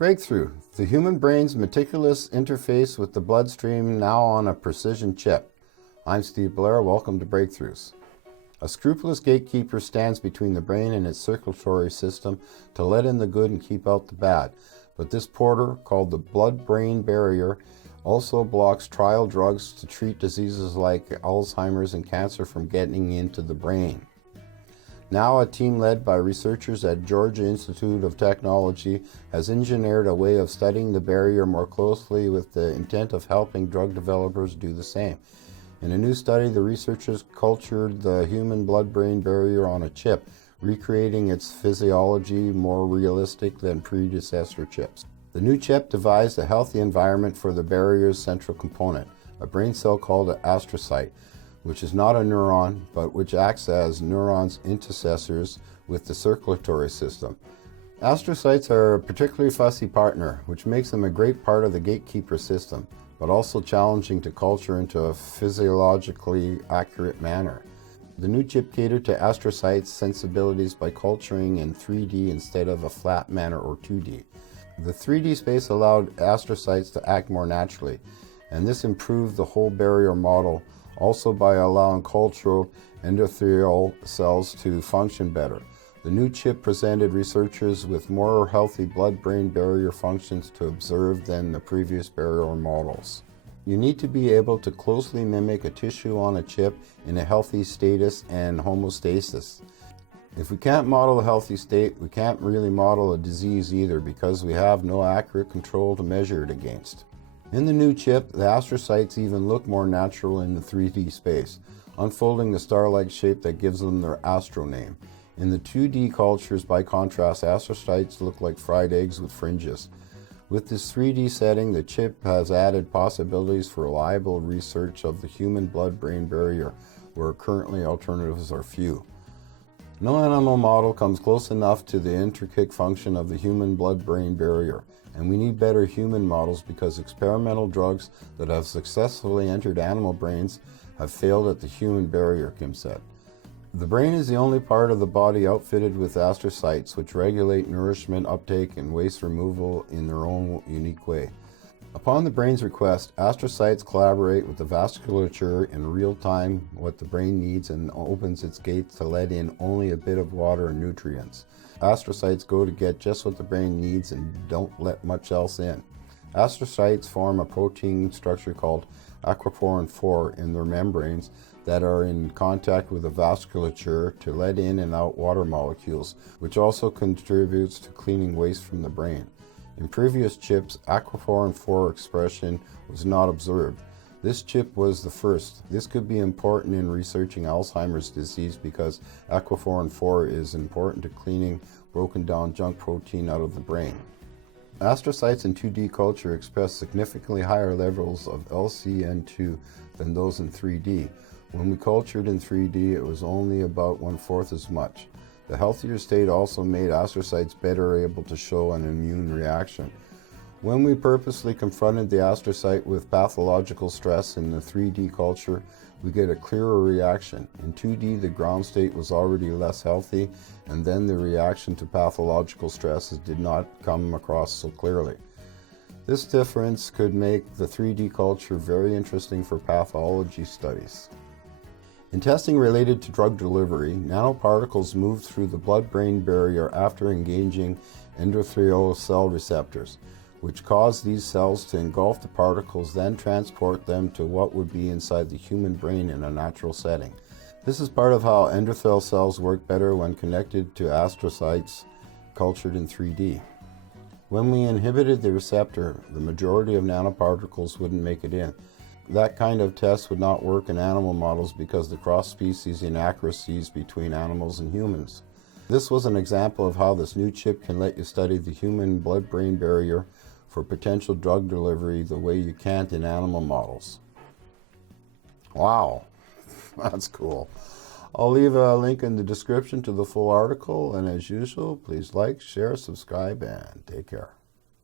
Breakthrough. The human brain's meticulous interface with the bloodstream now on a precision chip. I'm Steve Blair. Welcome to Breakthroughs. A scrupulous gatekeeper stands between the brain and its circulatory system to let in the good and keep out the bad. But this porter, called the blood-brain barrier, also blocks trial drugs to treat diseases like Alzheimer's and cancer from getting into the brain. Now a team led by researchers at Georgia Institute of Technology has engineered a way of studying the barrier more closely with the intent of helping drug developers do the same. In a new study, the researchers cultured the human blood-brain barrier on a chip, recreating its physiology more realistic than predecessor chips. The new chip devised a healthy environment for the barrier's central component, a brain cell called an astrocyte, which is not a neuron, but which acts as neurons' intercessors with the circulatory system. Astrocytes are a particularly fussy partner, which makes them a great part of the gatekeeper system, but also challenging to culture into a physiologically accurate manner. The new chip catered to astrocytes' sensibilities by culturing in 3D instead of a flat manner or 2D. The 3D space allowed astrocytes to act more naturally, and this improved the whole barrier model, also by allowing cultured endothelial cells to function better. The new chip presented researchers with more healthy blood-brain barrier functions to observe than the previous barrier models. You need to be able to closely mimic a tissue on a chip in a healthy status and homeostasis. If we can't model a healthy state, we can't really model a disease either, because we have no accurate control to measure it against. In the new chip, the astrocytes even look more natural in the 3D space, unfolding the star-like shape that gives them their astro name. In the 2D cultures, by contrast, astrocytes look like fried eggs with fringes. With this 3D setting, the chip has added possibilities for reliable research of the human blood-brain barrier, where currently alternatives are few. No animal model comes close enough to the intricate function of the human blood-brain barrier, and we need better human models because experimental drugs that have successfully entered animal brains have failed at the human barrier, Kim said. The brain is the only part of the body outfitted with astrocytes, which regulate nourishment uptake and waste removal in their own unique way. Upon the brain's request, astrocytes collaborate with the vasculature in real time what the brain needs and opens its gates to let in only a bit of water and nutrients. Astrocytes go to get just what the brain needs and don't let much else in. Astrocytes form a protein structure called aquaporin 4 in their membranes that are in contact with the vasculature to let in and out water molecules, which also contributes to cleaning waste from the brain. In previous chips, aquaporin 4 expression was not observed. This chip was the first. This could be important in researching Alzheimer's disease because aquaporin 4 is important to cleaning broken down junk protein out of the brain. Astrocytes in 2D culture express significantly higher levels of LCN2 than those in 3D. When we cultured in 3D, it was only about 1/4 as much. The healthier state also made astrocytes better able to show an immune reaction. When we purposely confronted the astrocyte with pathological stress in the 3D culture, we get a clearer reaction. In 2D, the ground state was already less healthy, and then the reaction to pathological stresses did not come across so clearly. This difference could make the 3D culture very interesting for pathology studies. In testing related to drug delivery, nanoparticles move through the blood-brain barrier after engaging endothelial cell receptors, which cause these cells to engulf the particles, then transport them to what would be inside the human brain in a natural setting. This is part of how endothelial cells work better when connected to astrocytes cultured in 3D. When we inhibited the receptor, the majority of nanoparticles wouldn't make it in. That kind of test would not work in animal models because of the cross-species inaccuracies between animals and humans. This was an example of how this new chip can let you study the human blood-brain barrier for potential drug delivery the way you can't in animal models. Wow, that's cool. I'll leave a link in the description to the full article, and as usual, please like, share, subscribe, and take care.